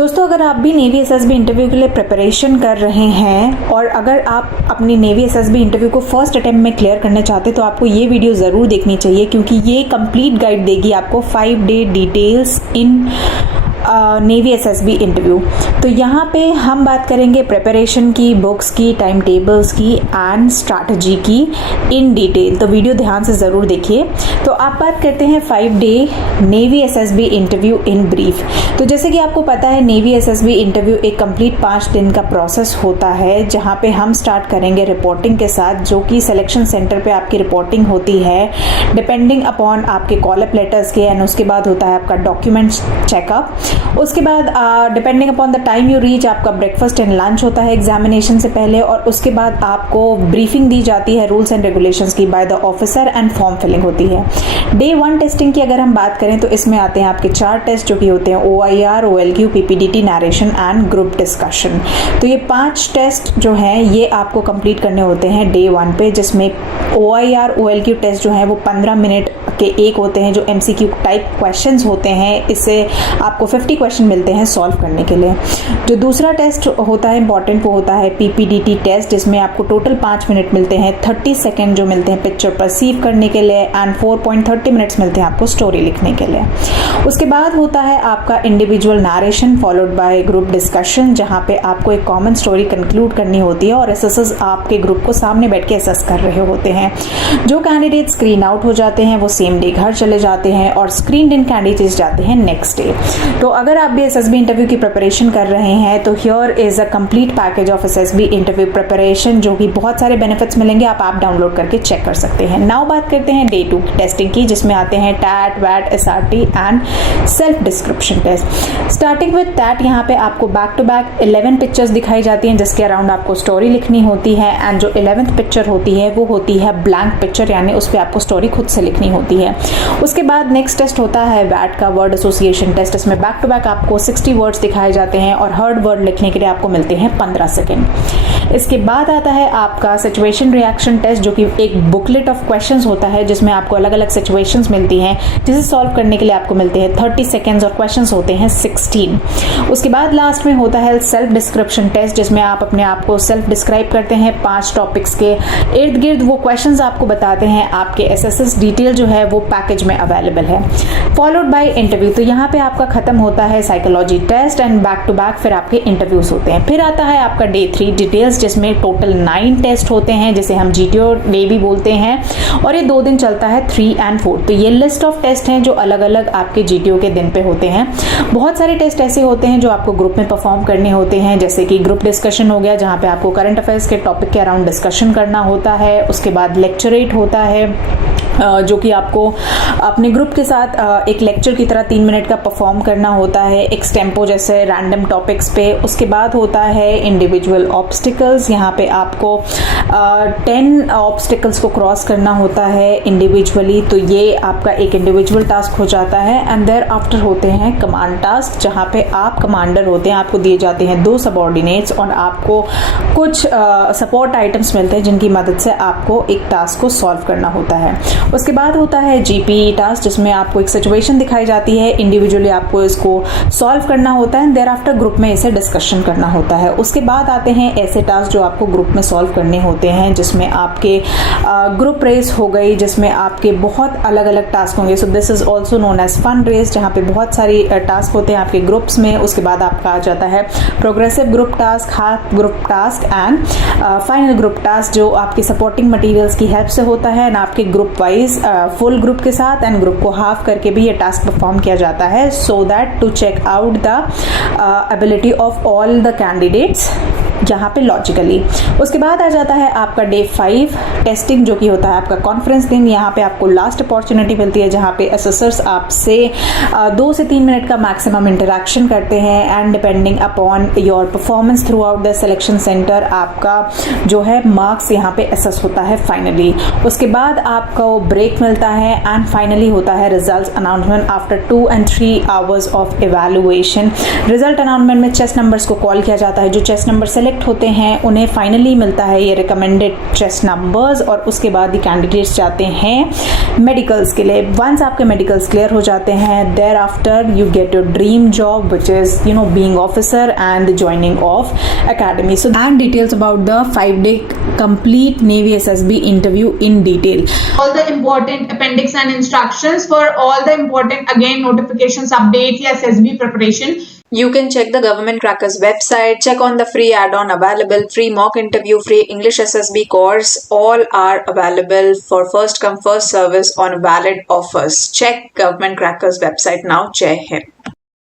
दोस्तों, अगर आप भी नेवी एसएसबी इंटरव्यू के लिए प्रिपरेशन कर रहे हैं और अगर आप अपनी नेवी एसएसबी इंटरव्यू को फर्स्ट अटेम्प्ट में क्लियर करना चाहते हैं तो आपको ये वीडियो ज़रूर देखनी चाहिए, क्योंकि ये कंप्लीट गाइड देगी आपको 5 day details in navy SSB interview. तो यहाँ पे हम बात करेंगे प्रिपरेशन की, बुक्स की, टाइम टेबल्स की एंड स्ट्रैटेजी की इन डिटेल। तो वीडियो ध्यान से ज़रूर देखिए। तो आप बात करते हैं 5 day navy SSB interview in brief. तो जैसे कि आपको पता है, नेवी एसएसबी इंटरव्यू एक कंप्लीट 5 दिन का प्रोसेस होता है, जहाँ पे हम स्टार्ट करेंगे रिपोर्टिंग के साथ, जो कि सिलेक्शन सेंटर पे आपकी रिपोर्टिंग होती है डिपेंडिंग अपॉन आपके कॉल अप लेटर्स के, एंड उसके बाद होता है आपका डॉक्यूमेंट्स चेकअप। उसके बाद depending upon the time you reach आपका ब्रेकफास्ट एंड लंच होता है एग्जामिनेशन से पहले, और उसके बाद आपको ब्रीफिंग दी जाती है रूल्स एंड रेगुलेशंस की by the officer and form filling होती है। डे 1 टेस्टिंग की अगर हम बात करें तो इसमें आते हैं आपके 4 टेस्ट, जो कि होते हैं OIR, OLQ, PPDT, narration and group discussion. तो ये 5 टेस्ट जो हैं ये आपको कंप्लीट करने होते हैं डे 1 पे, जिसमें OIR, OLQ टेस्ट जो है वो 15 मिनट के एक होते हैं, जो MCQ टाइप क्वेश्चंस होते हैं। इससे आपको 50 क्वेश्चन मिलते हैं सॉल्व करने के लिए। जो दूसरा टेस्ट होता है इंपॉर्टेंट, वो होता है PPDT टेस्ट, जिसमें आपको टोटल 5 मिनट मिलते हैं, 30 सेकेंड जो मिलते हैं पिक्चर परसीव करने के लिए, एंड 4.30 मिनट्स मिलते हैं आपको स्टोरी लिखने के लिए। उसके बाद होता है आपका individual narration followed by group discussion, जहाँ पे आपको एक कॉमन स्टोरी कंक्लूड करनी होती है और एसेसर्स आपके ग्रुप को सामने बैठ के असेस कर रहे होते हैं। जो कैंडिडेट स्क्रीन आउट हो जाते हैं वो सेम डे घर चले जाते हैं, और स्क्रीन इन कैंडिडेट्स जाते हैं नेक्स्ट डे। तो अगर आप भी एसएसबी इंटरव्यू की प्रिपरेशन कर रहे हैं तो here is a complete package of SSB interview preparation, जो कि बहुत सारे बेनिफिट्स मिलेंगे, आप डाउनलोड करके चेक कर सकते हैं। नाउ बात करते हैं डे 2 टेस्टिंग की, जिसमें आते हैं टैट, वैट, SRT and self description test. Starting with TAT, यहाँ पे आपको बैक टू बैक 11 पिक्चर्स दिखाई जाती हैं, जिसके अराउंड आपको स्टोरी लिखनी होती है, एंड जो 11th पिक्चर होती है वो होती है ब्लैंक पिक्चर, यानी उस पर आपको स्टोरी खुद से लिखनी होती है। उसके बाद नेक्स्ट टेस्ट होता है वैट का वर्ड एसोसिएशन टेस्ट। इसमें बैक टू बैक आपको 60 वर्ड्स दिखाए जाते हैं और हर वर्ड लिखने के लिए आपको मिलते हैं 15 सेकेंड। इसके बाद आता है आपका सिचुएशन रिएक्शन टेस्ट, जो कि एक बुकलेट ऑफ क्वेश्चंस होता है, जिसमें आपको अलग अलग सिचुएशंस मिलती हैं, जिसे सॉल्व करने के लिए आपको मिलते हैं 30 सेकेंड्स और क्वेश्चंस होते हैं 16। उसके बाद लास्ट में होता है सेल्फ डिस्क्रिप्शन टेस्ट, जिसमें आप अपने आप को सेल्फ डिस्क्राइब करते हैं 5 टॉपिक्स के इर्द गिर्द। वो क्वेश्चंस आपको बताते हैं, आपके एसएसएस डिटेल जो है वो पैकेज में अवेलेबल है। फॉलोड बाय इंटरव्यू, तो यहाँ पे आपका खत्म होता है psychology test, and back to back फिर आपके इंटरव्यूज होते हैं। फिर आता है आपका डे 3 डिटेल्स, जिसमें टोटल 9 टेस्ट होते हैं, जिसे हम GTO डे भी बोलते हैं, और ये 2 दिन चलता है 3 and 4। तो ये लिस्ट ऑफ टेस्ट हैं जो अलग अलग आपके GTO के दिन पे होते हैं। बहुत सारे टेस्ट ऐसे होते हैं जो आपको ग्रुप में परफॉर्म करने होते हैं, जैसे कि ग्रुप डिस्कशन हो गया, जहाँ पे आपको करंट अफेयर्स के टॉपिक के अराउंड डिस्कशन करना होता है। उसके बाद लेक्चरेट होता है, जो कि आपको अपने ग्रुप के साथ एक लेक्चर की तरह 3 मिनट का परफॉर्म करना होता है एक्सटेम्पो जैसे रैंडम टॉपिक्स पे। उसके बाद होता है इंडिविजुअल ऑब्स्टिकल्स, यहाँ पे आपको 10 ऑब्स्टिकल्स को क्रॉस करना होता है इंडिविजुअली, तो ये आपका एक इंडिविजुअल टास्क हो जाता है। एंड देयर आफ्टर होते हैं कमांड टास्क, जहाँ पे आप कमांडर होते हैं, आपको दिए जाते हैं 2 सबऑर्डिनेट्स और आपको कुछ सपोर्ट आइटम्स मिलते हैं, जिनकी मदद से आपको एक टास्क को सॉल्व करना होता है। उसके बाद होता है GPE टास्क, जिसमें आपको एक सिचुएशन दिखाई जाती है, इंडिविजुअली आपको इसको सॉल्व करना होता है, देयर आफ्टर ग्रुप में इसे डिस्कशन करना होता है। उसके बाद आते हैं ऐसे टास्क जो आपको ग्रुप में सॉल्व करने होते हैं, जिसमें आपके ग्रुप रेस हो गई, जिसमें आपके बहुत अलग अलग टास्क होंगे। So this is also known as fun race, जहाँ पे बहुत सारी टास्क होते हैं आपके ग्रुप्स में। उसके बाद आपका आ जाता है progressive group task, half group task and final group task, जो आपकी सपोर्टिंग मटीरियल्स की हेल्प से होता है, एंड आपके ग्रुप वाइज फुल ग्रुप के साथ एंड ग्रुप को हाफ करके भी ये टास्क परफॉर्म किया जाता है, so that to check out the ability of all the candidates, यहाँ पे लॉजिकली। उसके बाद आ जाता है आपका डे 5 टेस्टिंग, जो कि होता है आपका कॉन्फ्रेंस दिन। यहाँ पे आपको लास्ट अपॉर्चुनिटी मिलती है, जहाँ पे असेसर्स आपसे 2 से 3 मिनट का मैक्सिमम इंटरेक्शन करते हैं, and depending upon your performance through out the selection centre आपका जो है मार्क्स यहाँ पे असेस होता है फाइनली। उसके बाद आपको ब्रेक मिलता है, एंड फाइनली होता है result announcement after 2 and 3 hours of evaluation. Result announcement में चेस्ट नंबर्स को कॉल किया जाता है, जो चेस्ट नंबर सेलेक्ट सिलेक्ट होते हैं उन्हें फाइनली मिलता है ये रिकमेंडेड टेस्ट नंबर्स और उसके बाद ये कैंडिडेट्स जाते हैं मेडिकल्स के लिए। वंस आपके मेडिकल्स क्लियर हो जाते हैं, thereafter you get your dream job which is being officer and joining of academy. So and details about the 5-day complete Navy SSB interview in detail. All the important appendix and instructions for all the important again notifications, update या SSB preparation. You can check the Government Crackers website, check on the free add-on available, free mock interview, free English SSB course, all are available for first come first service on valid offers. Check Government Crackers website now. Jai Hind.